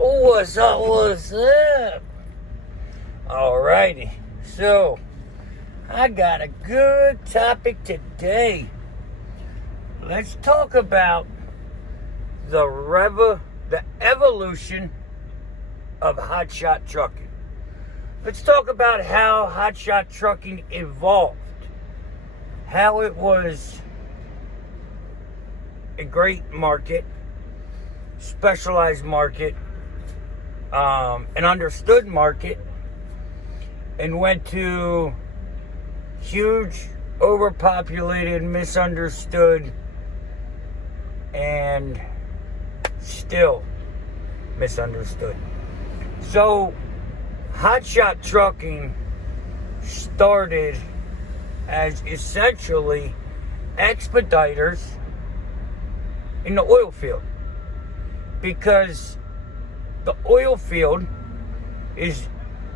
What's up? What's up? Alrighty. So, I got a good topic today. Let's talk about the evolution of Hotshot Trucking. Let's talk about how Hotshot Trucking evolved. How it was a great market, specialized market, an understood market, and went to huge, overpopulated, misunderstood, and still misunderstood. So, Hotshot Trucking started as essentially expediters in the oil field, because the oil field is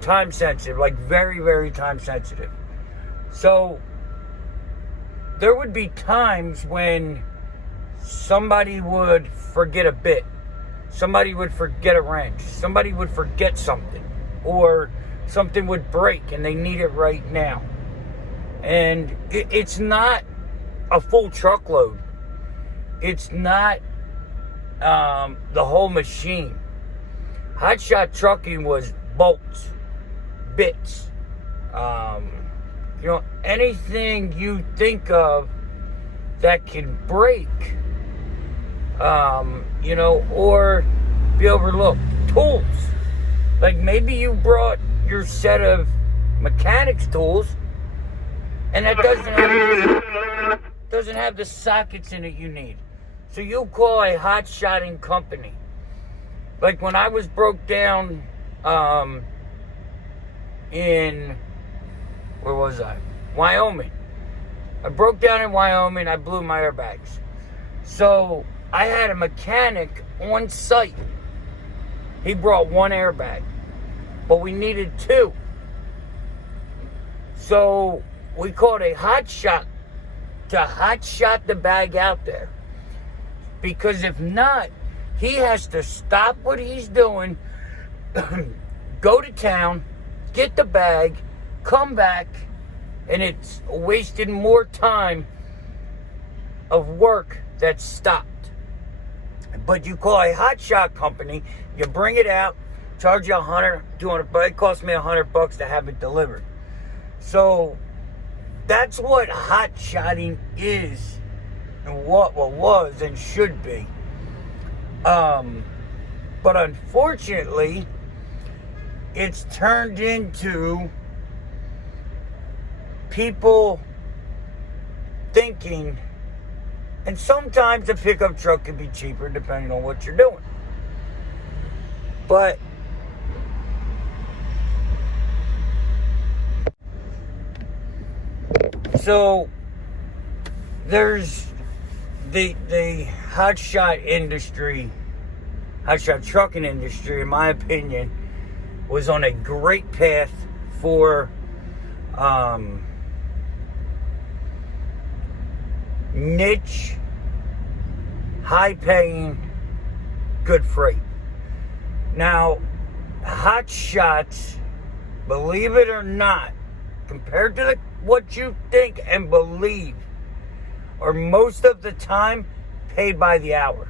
time sensitive, like very, very time sensitive. So there would be times when somebody would forget a bit, somebody would forget a wrench, somebody would forget something, or something would break and they need it right now. And it's not a full truckload. It's not the whole machine. Hotshot Trucking was bolts, bits, anything you think of that can break, or be overlooked. Tools. Like maybe you brought your set of mechanics tools and that doesn't have the sockets in it you need. So you call a hot-shotting company. Like when I was broke down in, where was I? Wyoming. I broke down in Wyoming. I blew my airbags. So I had a mechanic on site. He brought one airbag, but we needed two. So we called a hot shot to hot shot the bag out there. Because if not, he has to stop what he's doing, go to town, get the bag, come back, and it's wasted more time of work that's stopped. But you call a hotshot company, you bring it out, charge you $100, $200, but it cost me $100 to have it delivered. So that's what hotshotting is, and what was and should be. But unfortunately, it's turned into people thinking, and sometimes a pickup truck can be cheaper depending on what you're doing. But so there's the hotshot industry, hotshot trucking industry, in my opinion, was on a great path for niche, high-paying, good freight. Now, hotshots, believe it or not, compared to what you think and believe, are most of the time paid by the hour.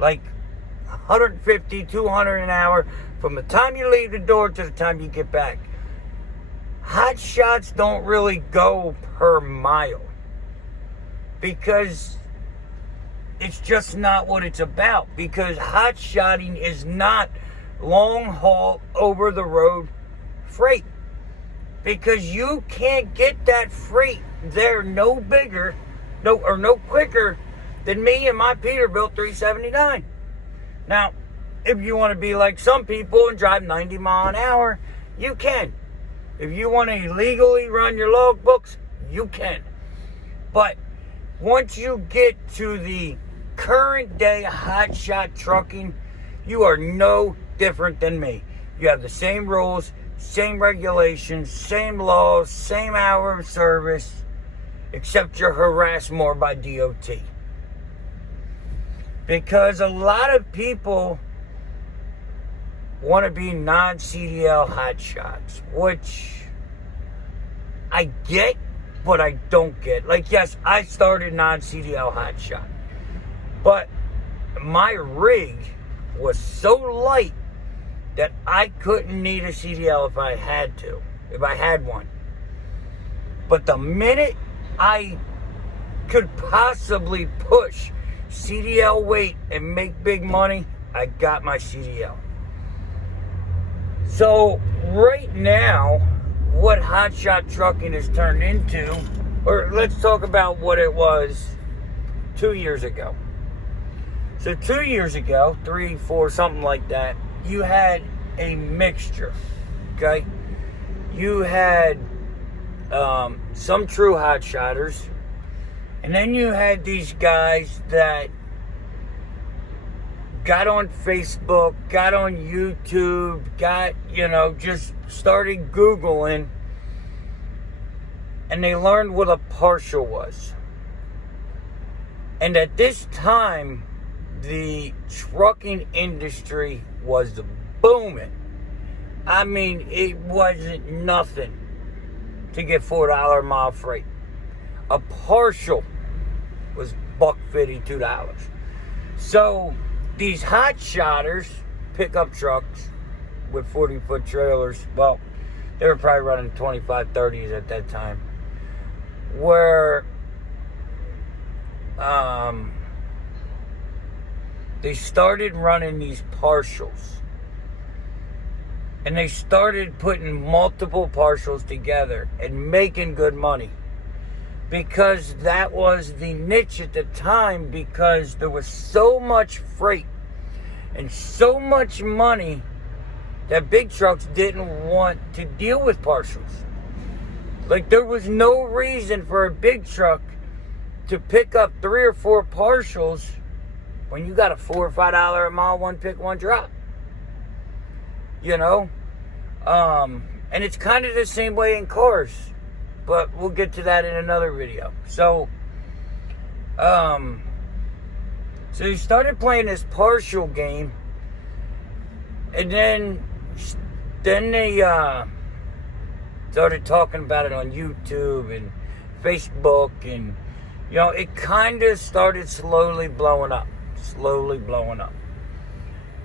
Like $150, $200 an hour from the time you leave the door to the time you get back. Hot shots don't really go per mile because it's just not what it's about. Because hot shotting is not long haul over the road freight. Because you can't get that freight there no quicker than me and my Peterbilt 379. Now, if you want to be like some people and drive 90 mile an hour, you can. If you want to illegally run your logbooks, you can. But once you get to the current day hotshot trucking, you are no different than me. You have the same rules, same regulations, same laws, same hour of service, except you're harassed more by DOT. Because a lot of people want to be non-CDL hotshots, which I get, but I don't get. Like, yes, I started non-CDL hotshot, but my rig was so light that I couldn't need a CDL if I had one. But the minute I could possibly push CDL weight and make big money, I got my CDL. So right now, what Hotshot Trucking has turned into, or let's talk about what it was 2 years ago. So 2 years ago, 3, 4, something like that, you had a mixture, okay? You had some true hotshotters, and then you had these guys that got on Facebook, got on YouTube, just started Googling, and they learned what a partial was. And at this time, the trucking industry was booming. I mean, it wasn't nothing to get $4 a mile freight. A partial was $1.50, $2. So these hotshotters, pickup trucks with 40-foot trailers, well, they were probably running 25, 30s at that time, where they started running these partials. And they started putting multiple partials together and making good money. Because that was the niche at the time, because there was so much freight and so much money that big trucks didn't want to deal with partials. Like, there was no reason for a big truck to pick up 3 or 4 partials when you got a $4 or $5 a mile, one pick, one drop. And it's kind of the same way in cars, but we'll get to that in another video. So you started playing this partial game, and then they started talking about it on YouTube and Facebook, and it kind of started slowly blowing up.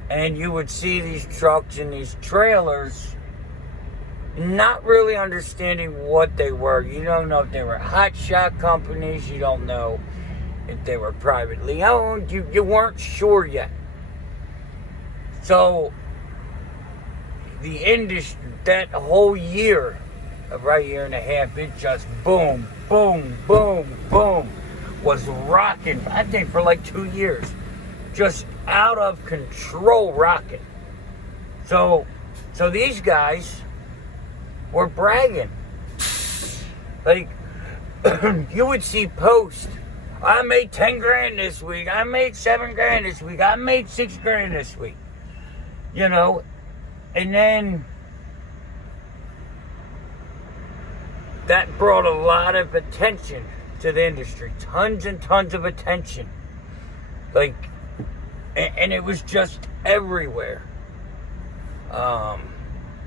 And you would see these trucks and these trailers not really understanding what they were. You don't know if they were hotshot companies. You don't know if they were privately owned. You weren't sure yet. So the industry, that whole year, right, year and a half, it just boom, boom, boom, boom, was rocking, I think, for like 2 years. Just out of control rocking. So these guys were bragging. Like, you would see posts, I made 10 grand this week, I made 7 grand this week, I made 6 grand this week. And then that brought a lot of attention to the industry. Tons and tons of attention. Like, and it was just everywhere.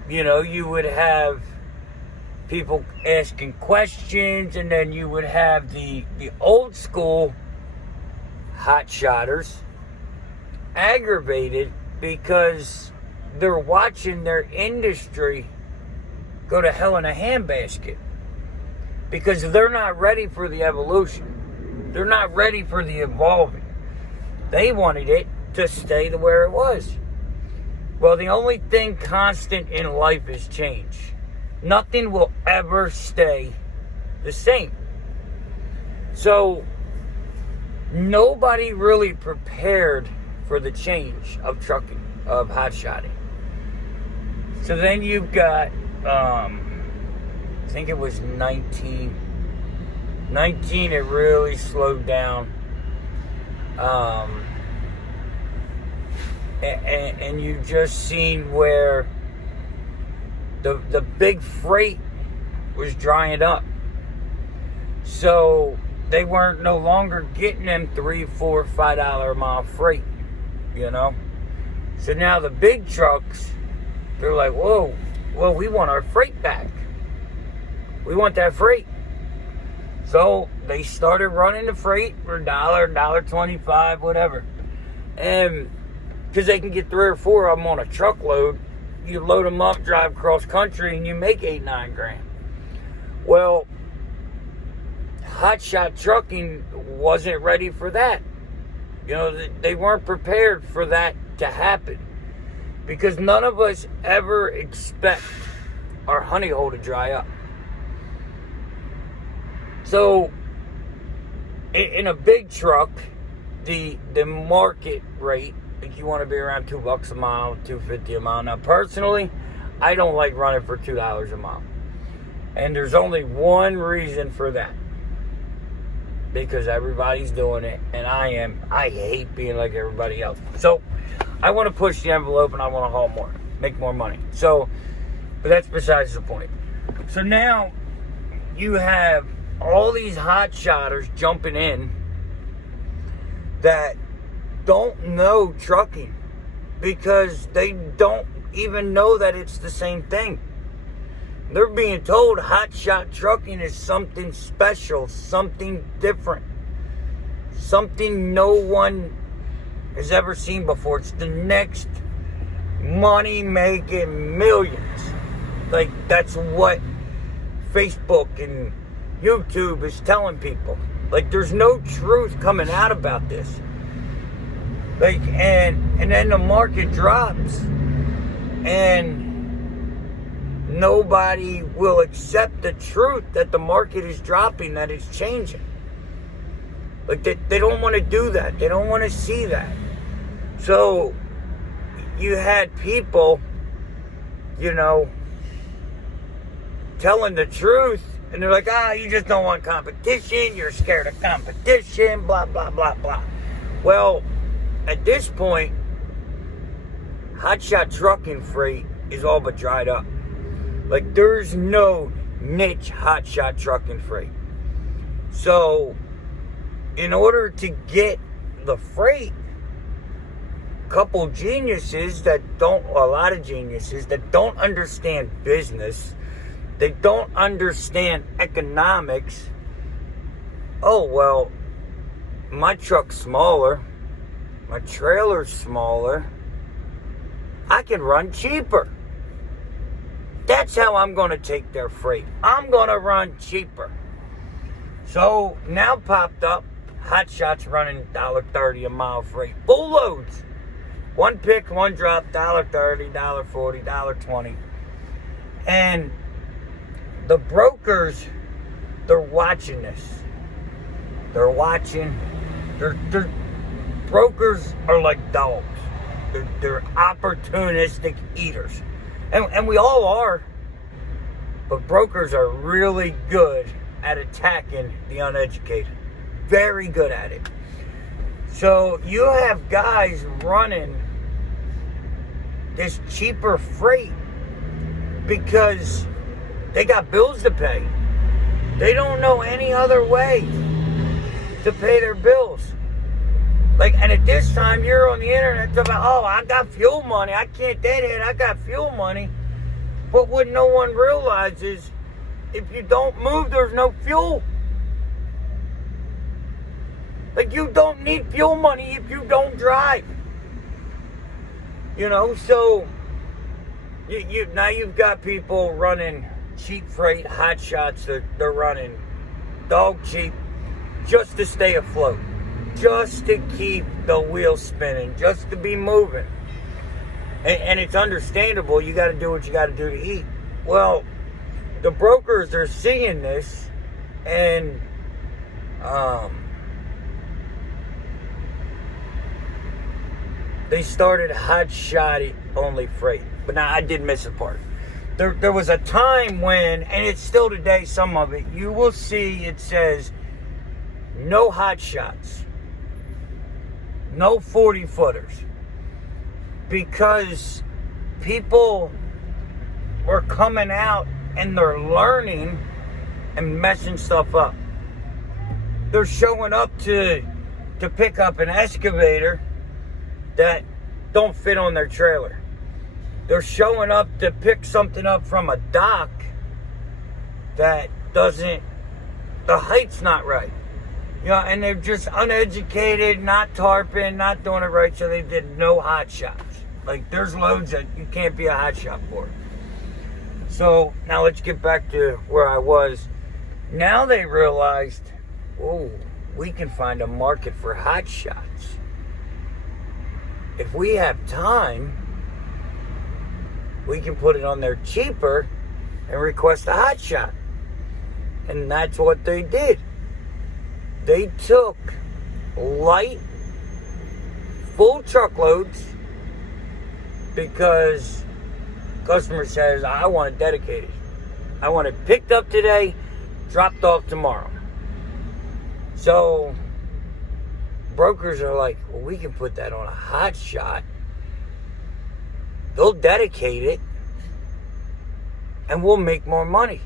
You would have people asking questions, and then you would have the old school hotshotters aggravated because they're watching their industry go to hell in a handbasket, because they're not ready for the evolution. They're not ready for the evolving. They wanted it to stay to where it was. Well, the only thing constant in life is change. Nothing will ever stay the same. So nobody really prepared for the change of trucking, of hotshotting. So then you've got, I think it was 19, it really slowed down. And you just seen where the big freight was drying up. So they weren't no longer getting them $3, $4, $5 a mile freight, So now the big trucks, they're like, whoa, well, we want our freight back. We want that freight. So they started running the freight for $1, $1.25, whatever. And because they can get 3 or 4 of them on a truckload, you load them up, drive cross country, and you make $8-9 grand. Well, Hotshot Trucking wasn't ready for that. You know, they weren't prepared for that to happen. Because none of us ever expect our honey hole to dry up. So, in a big truck, the market rate, if you want to be around $2 a mile, $2.50 a mile. Now, personally, I don't like running for $2 a mile. And there's only one reason for that. Because everybody's doing it, and I hate being like everybody else. So, I want to push the envelope, and I want to haul more, make more money. So, but that's besides the point. So now, you have all these hotshotters jumping in that don't know trucking because they don't even know that it's the same thing. They're being told Hotshot Trucking is something special, something different, something no one has ever seen before. It's the next money-making millions. Like, that's what Facebook and YouTube is telling people. Like, there's no truth coming out about this. Like, and then the market drops, and nobody will accept the truth that the market is dropping, that it's changing. Like, they don't want to do that. They don't want to see that. So, you had people, you know, telling the truth, and they're like, you just don't want competition, you're scared of competition, blah, blah, blah, blah. Well, at this point, Hotshot Trucking freight is all but dried up. Like, there's no niche Hotshot Trucking freight. So, in order to get the freight, a lot of geniuses that don't understand business, they don't understand economics. Oh, well, my truck's smaller, my trailer's smaller, I can run cheaper. That's how I'm going to take their freight. I'm going to run cheaper. So now popped up, Hotshot's running $1.30 a mile freight. Full loads. One pick, one drop, $1.30, $1.40, $1.20. And the brokers, they're watching this. They're watching. They're brokers are like dogs. They're opportunistic eaters. And we all are. But brokers are really good at attacking the uneducated. Very good at it. So you have guys running this cheaper freight because they got bills to pay. They don't know any other way to pay their bills. Like, and at this time, you're on the internet talking about, I got fuel money. I can't deadhead. I got fuel money. But what no one realizes, if you don't move, there's no fuel. Like, you don't need fuel money if you don't drive. You know, so now you've got people running cheap freight, hot shots that they're running dog cheap just to stay afloat, just to keep the wheels spinning, just to be moving. And it's understandable. You got to do what you got to do to eat. Well, the brokers are seeing this, and they started hot-shotting only freight. But now I did miss a part. There was a time when, and it's still today, some of it, you will see it says no hot shots, no 40-footers, because people were coming out and they're learning and messing stuff up. They're showing up to pick up an excavator that don't fit on their trailer. They're showing up to pick something up from a dock that doesn't, the height's not right. You know, and they're just uneducated, not tarping, not doing it right, so they did no hot shots. Like, there's loads that you can't be a hot shot for. So, now let's get back to where I was. Now they realized, oh, we can find a market for hot shots. If we have time, we can put it on there cheaper and request a hot shot. And that's what they did. They took light, full truckloads, because customer says, I want it dedicated. I want it picked up today, dropped off tomorrow. So brokers are like, well, we can put that on a hot shot. They'll dedicate it, and we'll make more money.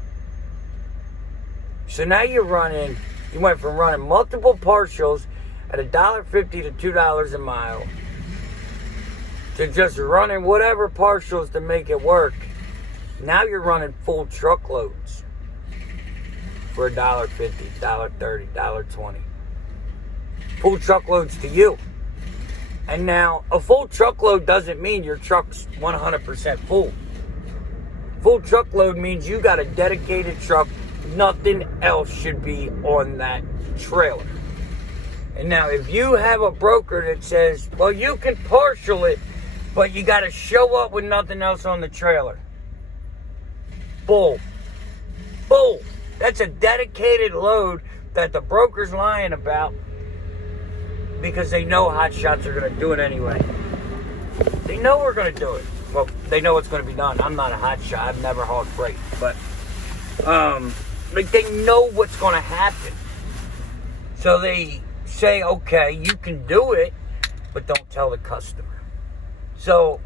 So now you went from running multiple partials at $1.50 to $2 a mile to just running whatever partials to make it work. Now you're running full truckloads for $1.50, $1.30, $1.20. Full truckloads to you. And now, a full truckload doesn't mean your truck's 100% full. Full truckload means you got a dedicated truck. Nothing else should be on that trailer. And now, if you have a broker that says, well, you can partial it, but you got to show up with nothing else on the trailer. Bull. Bull. That's a dedicated load that the broker's lying about, because they know hot shots are going to do it anyway. They know we're going to do it. Well, they know it's going to be done. I'm not a hot shot. I've never hauled freight. But, like, they know what's going to happen. So they say, okay, you can do it, but don't tell the customer. So,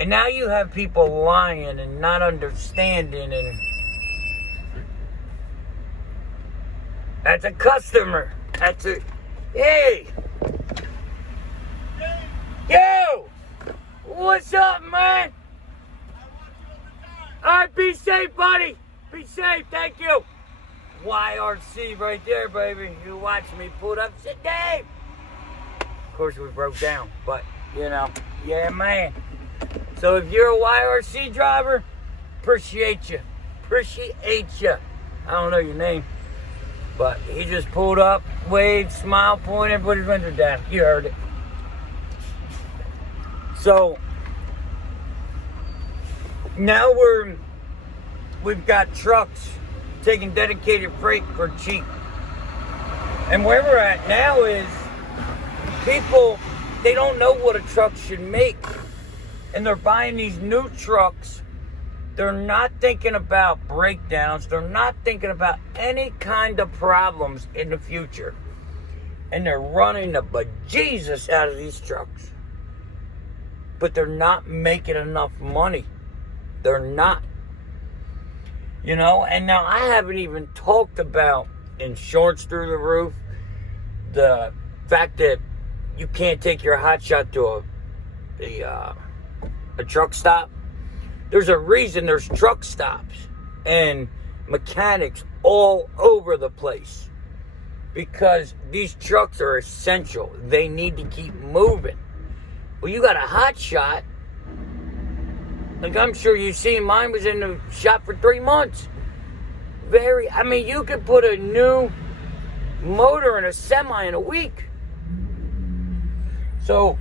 and now you have people lying and not understanding, and that's a customer. That's a, hey! Yo! What's up, man? Alright, be safe, buddy. Be safe, thank you. YRC right there, baby. You watch me pull up, sit Dave. Of course, we broke down, but, you know, yeah, man. So if you're a YRC driver, appreciate you. Appreciate you. I don't know your name, but he just pulled up, waved, smiled, pointed, put his window down. You heard it. So now we've got trucks taking dedicated freight for cheap. And where we're at now is people, they don't know what a truck should make. And they're buying these new trucks. They're not thinking about breakdowns. They're not thinking about any kind of problems in the future. And they're running the bejesus out of these trucks. But they're not making enough money. They're not. You know, and now I haven't even talked about insurance through the roof. The fact that you can't take your hotshot to a truck stop. There's a reason there's truck stops and mechanics all over the place, because these trucks are essential. They need to keep moving. Well, you got a hot shot. Like, I'm sure you've seen, mine was in the shop for 3 months. I mean, you could put a new motor in a semi in a week. So,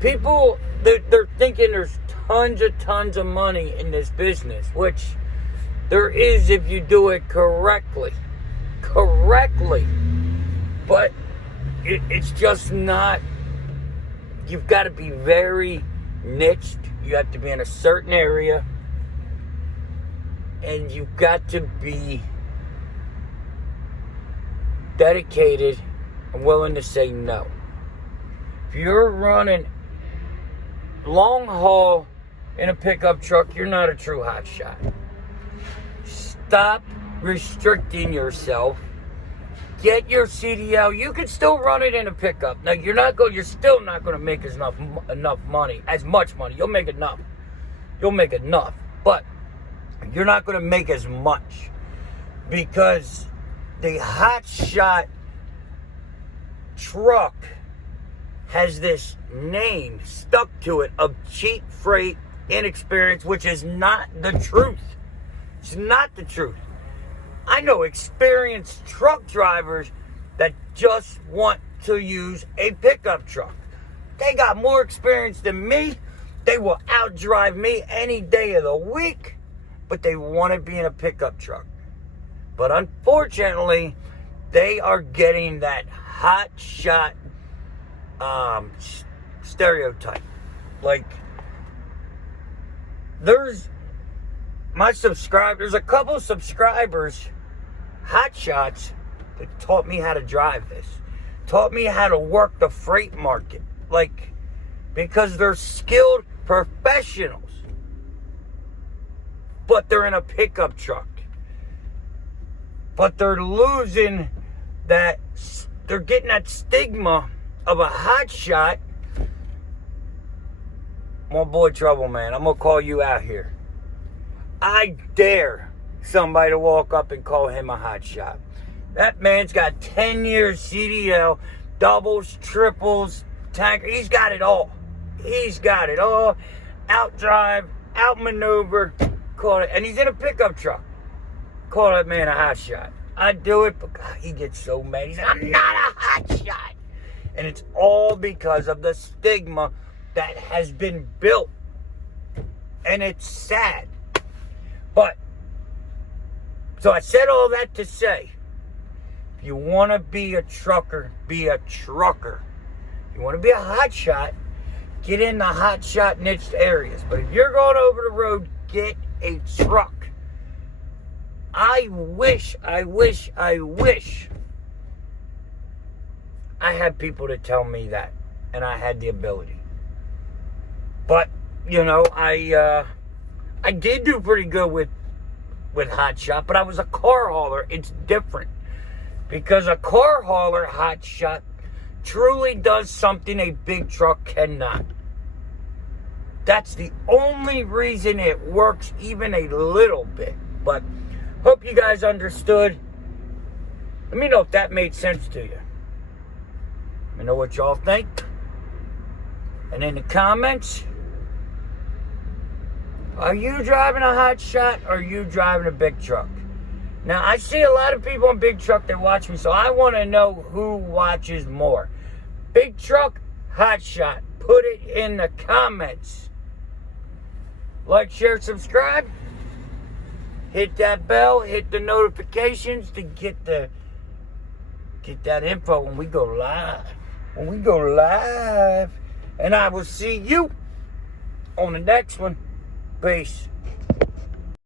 people, they're thinking there's tons of money in this business, which there is if you do it correctly. But it's just not. You've got to be very niched. You have to be in a certain area. And you've got to be dedicated and willing to say no. If you're running long haul in a pickup truck, you're not a true hotshot. Stop restricting yourself get your CDL. You can still run it in a pickup. Now you're still not going to make enough money, as much money. You'll make enough, but you're not going to make as much because the Hotshot truck has this name stuck to it of cheap freight, inexperience, which is not the truth. It's not the truth. I know experienced truck drivers that just want to use a pickup truck. They got more experience than me. They will outdrive me any day of the week, but they want to be in a pickup truck. But unfortunately, they are getting that hotshot stereotype. Like, there's a couple subscribers, hotshots, that taught me how to drive this. Taught me how to work the freight market. Like, because they're skilled professionals. But they're in a pickup truck. But they're losing that, they're getting that stigma of a hotshot. My boy Trouble, man, I'm going to call you out here. I dare somebody to walk up and call him a hotshot. That man's got 10 years CDL, doubles, triples, tanker. He's got it all. Outdrive, outmaneuver, call it. And he's in a pickup truck. Call that man a hotshot. I do it, but God, he gets so mad. He said, I'm not a hotshot. And it's all because of the stigma that has been built. And it's sad. But, so I said all that to say, if you want to be a trucker, be a trucker. If you want to be a hotshot, get in the hotshot niched areas. But if you're going over the road, get a truck. I wish I had people to tell me that, and I had the ability. But, you know, I did do pretty good with hotshot, but I was a car hauler. It's different. Because a car hauler hotshot truly does something a big truck cannot. That's the only reason it works even a little bit. But hope you guys understood. Let me know if that made sense to you. Let me know what y'all think. And in the comments, are you driving a hotshot or are you driving a big truck? Now, I see a lot of people in big truck that watch me, so I want to know who watches more. Big truck, hotshot. Put it in the comments. Like, share, subscribe. Hit that bell, hit the notifications to get that info when we go live. And I will see you on the next one. Peace.